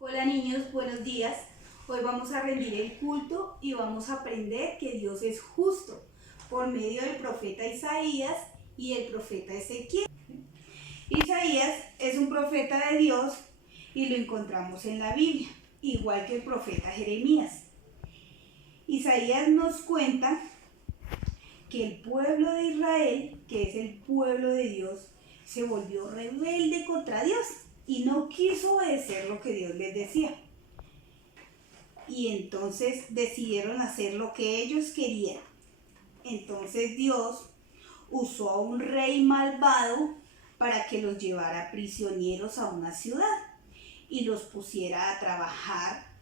Hola niños, buenos días. Hoy vamos a rendir el culto y vamos a aprender que Dios es justo por medio del profeta Isaías y el profeta Ezequiel. Isaías es un profeta de Dios y lo encontramos en la Biblia, igual que el profeta Jeremías. Isaías nos cuenta que el pueblo de Israel, que es el pueblo de Dios, se volvió rebelde contra Dios y no quiso obedecer lo que Dios les decía. Y entonces decidieron hacer lo que ellos querían. Entonces Dios usó a un rey malvado para que los llevara prisioneros a una ciudad y los pusiera a trabajar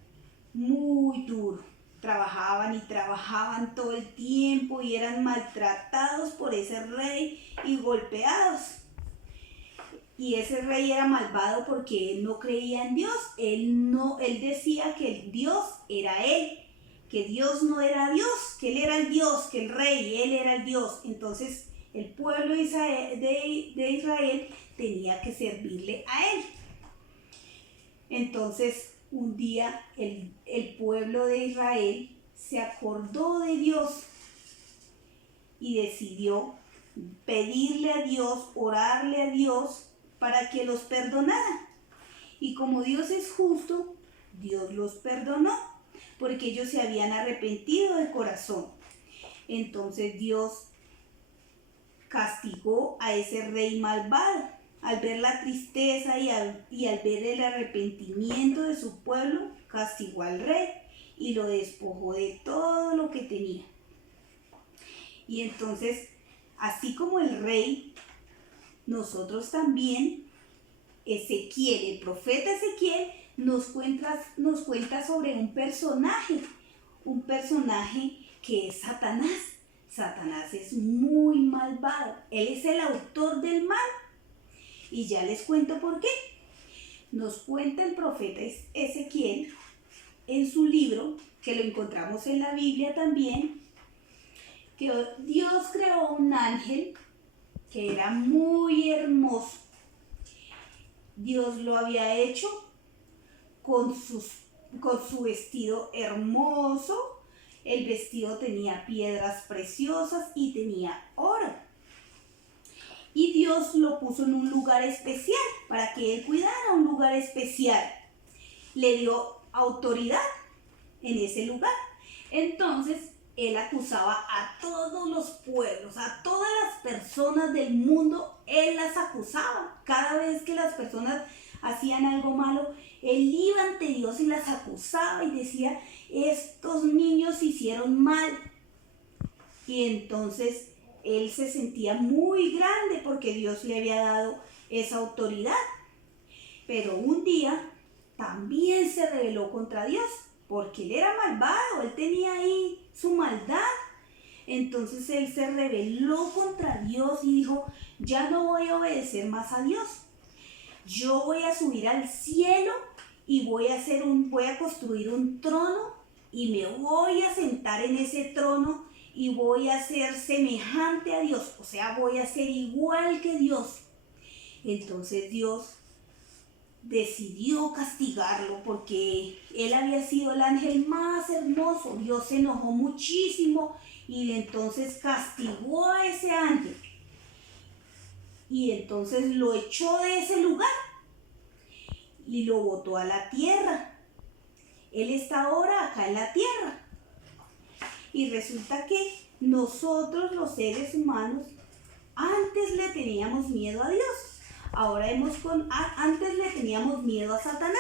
muy duro. Trabajaban y trabajaban todo el tiempo y eran maltratados por ese rey y golpeados. Y ese rey era malvado porque él no creía en Dios. Él decía que Dios era él, que Dios no era Dios, que él era el Dios, que el rey, él era el Dios. Entonces el pueblo de Israel tenía que servirle a él. Entonces un día el pueblo de Israel se acordó de Dios y decidió pedirle a Dios, orarle a Dios para que los perdonara. Y como Dios es justo, Dios los perdonó, porque ellos se habían arrepentido de corazón. Entonces Dios castigó a ese rey malvado. Al ver la tristeza y al ver el arrepentimiento de su pueblo, castigó al rey y lo despojó de todo lo que tenía. Y entonces, así como el rey, nosotros también, Ezequiel, el profeta Ezequiel, nos cuenta sobre un personaje que es Satanás. Satanás es muy malvado, él es el autor del mal. Y ya les cuento por qué. Nos cuenta el profeta Ezequiel en su libro, que lo encontramos en la Biblia también, que Dios creó un ángel que era muy hermoso. Dios lo había hecho con su vestido hermoso. El vestido tenía piedras preciosas y tenía oro. Y Dios lo puso en un lugar especial para que él cuidara un lugar especial. Le dio autoridad en ese lugar. Entonces él acusaba a todos los pueblos, a todas las personas del mundo, él las acusaba. Cada vez que las personas hacían algo malo, él iba ante Dios y las acusaba y decía, estos niños hicieron mal. Y entonces él se sentía muy grande porque Dios le había dado esa autoridad. Pero un día también se rebeló contra Dios, porque él era malvado, él tenía ahí su maldad. Entonces él se rebeló contra Dios y dijo, ya no voy a obedecer más a Dios. Yo voy a subir al cielo y voy a construir un trono y me voy a sentar en ese trono y voy a ser semejante a Dios, o sea, voy a ser igual que Dios. Entonces Dios decidió castigarlo porque él había sido el ángel más hermoso. Dios se enojó muchísimo y entonces castigó a ese ángel. Y entonces lo echó de ese lugar y lo botó a la tierra. Él está ahora acá en la tierra. Y resulta que nosotros los seres humanos antes le teníamos miedo a Dios. Antes le teníamos miedo a Satanás.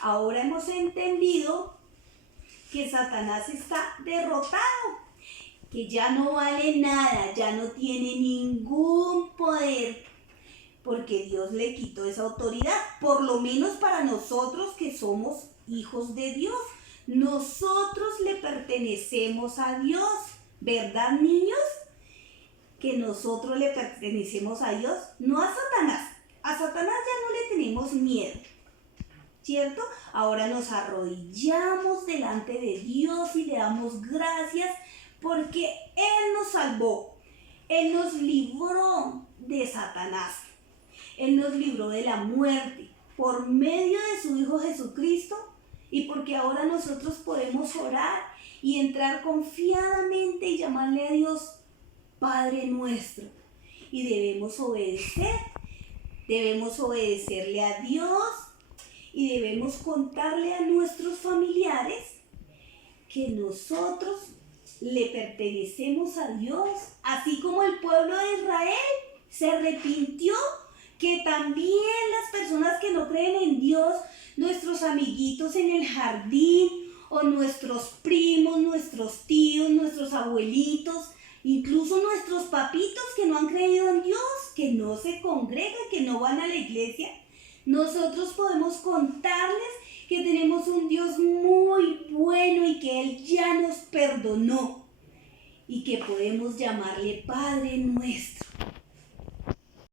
Ahora hemos entendido que Satanás está derrotado, que ya no vale nada, ya no tiene ningún poder, porque Dios le quitó esa autoridad, por lo menos para nosotros que somos hijos de Dios. Nosotros le pertenecemos a Dios, ¿verdad, niños? Que nosotros le pertenecemos a Dios, no a Satanás. A Satanás ya no le tenemos miedo, ¿cierto? Ahora nos arrodillamos delante de Dios y le damos gracias porque Él nos salvó. Él nos libró de Satanás. Él nos libró de la muerte. por medio de su Hijo Jesucristo y porque ahora nosotros podemos orar y entrar confiadamente y llamarle a Dios Padre nuestro. Y debemos obedecerle a Dios y debemos contarle a nuestros familiares que nosotros le pertenecemos a Dios, así como el pueblo de Israel se arrepintió, que también las personas que no creen en Dios, nuestros amiguitos en el jardín, o nuestros primos, nuestros tíos, nuestros abuelitos, incluso nuestros papitos que no han creído en Dios, que no se congregan, que no van a la iglesia, nosotros podemos contarles que tenemos un Dios muy bueno y que Él ya nos perdonó y que podemos llamarle Padre nuestro.